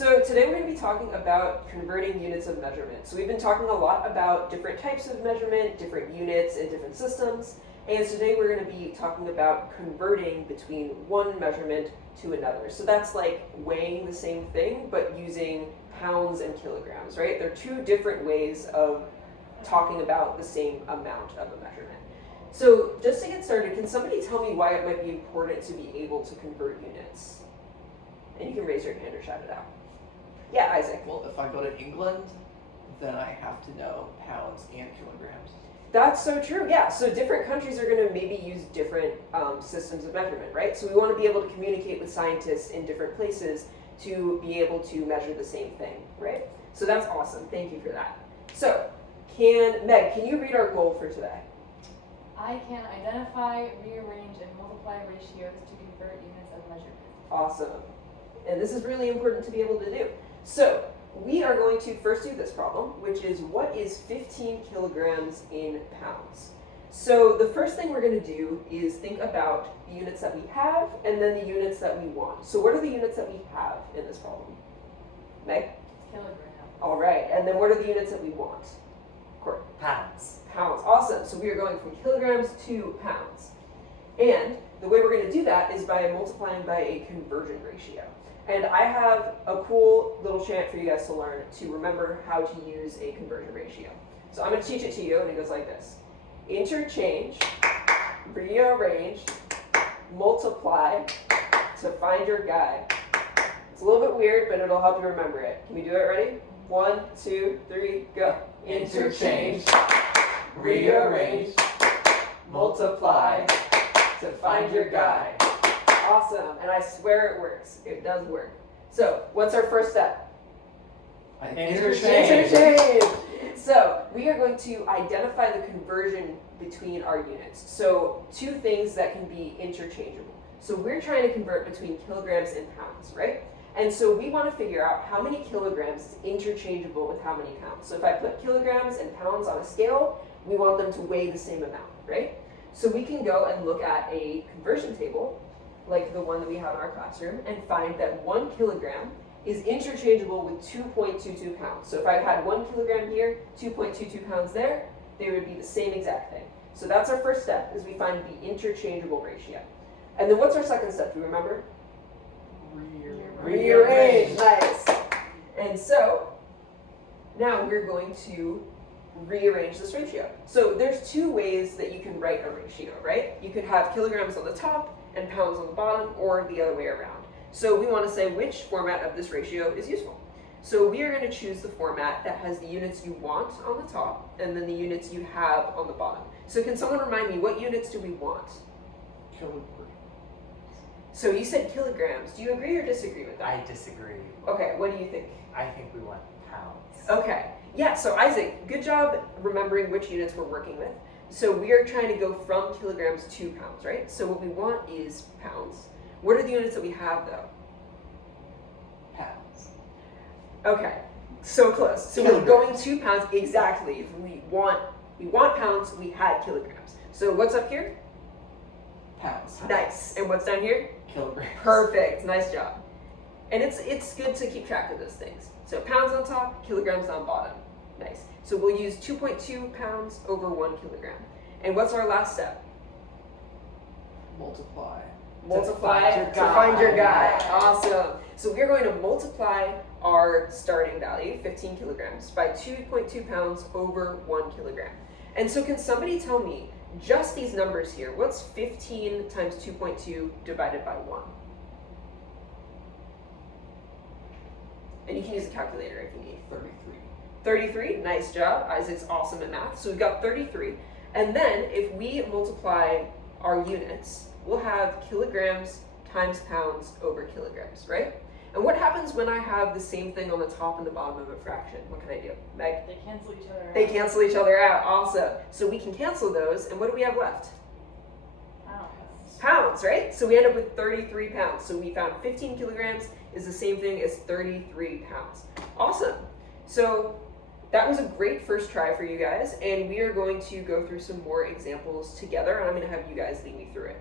So today we're going to be talking about converting units of measurement. So we've been talking a lot about different types of measurement, different units, and different systems. And today we're going to be talking about converting between one measurement to another. So that's like weighing the same thing, but using pounds and kilograms, right? They're two different ways of talking about the same amount of a measurement. So just to get started, can somebody tell me why it might be important to be able to convert units? And you can raise your hand or shout it out. Yeah, Isaac. Well, if I go to England, then I have to know pounds and kilograms. That's so true, yeah. So different countries are going to maybe use different systems of measurement, right? So we want to be able to communicate with scientists in different places to be able to measure the same thing, right? So that's awesome. Thank you for that. So, Meg, can you read our goal for today? I can identify, rearrange, and multiply ratios to convert units of measurement. Awesome. And this is really important to be able to do. So, we are going to first do this problem, which is what is 15 kilograms in pounds? So the first thing we're going to do is think about the units that we have and then the units that we want. So what are the units that we have in this problem? Meg? Kilograms. All right. And then what are the units that we want? Court. Pounds. Pounds. Awesome. So we are going from kilograms to pounds. And the way we're going to do that is by multiplying by a conversion ratio. And I have a cool little chant for you guys to learn to remember how to use a conversion ratio. So I'm going to teach it to you, and it goes like this. Interchange, rearrange, multiply to find your guy. It's a little bit weird, but it'll help you remember it. Can we do it? Ready? 1, 2, 3, go. Interchange, rearrange, multiply to find your guy. Awesome, and I swear it works. It does work. So, what's our first step? Interchange. Interchange! So, we are going to identify the conversion between our units. So, two things that can be interchangeable. So, we're trying to convert between kilograms and pounds, right? And so, we want to figure out how many kilograms is interchangeable with how many pounds. So, if I put kilograms and pounds on a scale, we want them to weigh the same amount, right? So, we can go and look at a conversion table, like the one that we have in our classroom, and find that 1 kilogram is interchangeable with 2.22 pounds. So if I had 1 kilogram here, 2.22 pounds there, they would be the same exact thing. So that's our first step, is we find the interchangeable ratio. And then what's our second step, do you remember? Rearrange, nice. And so, now we're going to rearrange this ratio. So there's two ways that you can write a ratio, right? You could have kilograms on the top and pounds on the bottom, or the other way around. So we want to say which format of this ratio is useful. So we are going to choose the format that has the units you want on the top and then the units you have on the bottom. So can someone remind me, what units do we want? Kilograms. So you said kilograms. Do you agree or disagree with that? I disagree. Okay, what do you think? I think we want pounds. Okay, yeah, so Isaac, good job remembering which units we're working with. So we are trying to go from kilograms to pounds, right? So what we want is pounds. What are the units that we have, though? Pounds. Okay, so close. So we're going to pounds, exactly. If we want pounds, we had kilograms. So what's up here? Pounds. Nice. And what's down here? Kilograms. Perfect, nice job. And it's good to keep track of those things. So pounds on top, kilograms on bottom. Nice. So we'll use 2.2 pounds over 1 kilogram. And what's our last step? Multiply. Multiply to find your guy. Awesome. So we're going to multiply our starting value, 15 kilograms, by 2.2 pounds over 1 kilogram. And so can somebody tell me, just these numbers here, what's 15 times 2.2 divided by 1? And you can use a calculator if you need. 33. 33, nice job. Isaac's awesome at math. So we've got 33. And then if we multiply our units, we'll have kilograms times pounds over kilograms, right? And what happens when I have the same thing on the top and the bottom of a fraction? What can I do? Meg? They cancel each other out. They cancel each other out, awesome. So we can cancel those, and what do we have left? Pounds. Pounds, right? So we end up with 33 pounds. So we found 15 kilograms is the same thing as 33 pounds. Awesome. So that was a great first try for you guys, and we are going to go through some more examples together, and I'm going to have you guys lead me through it.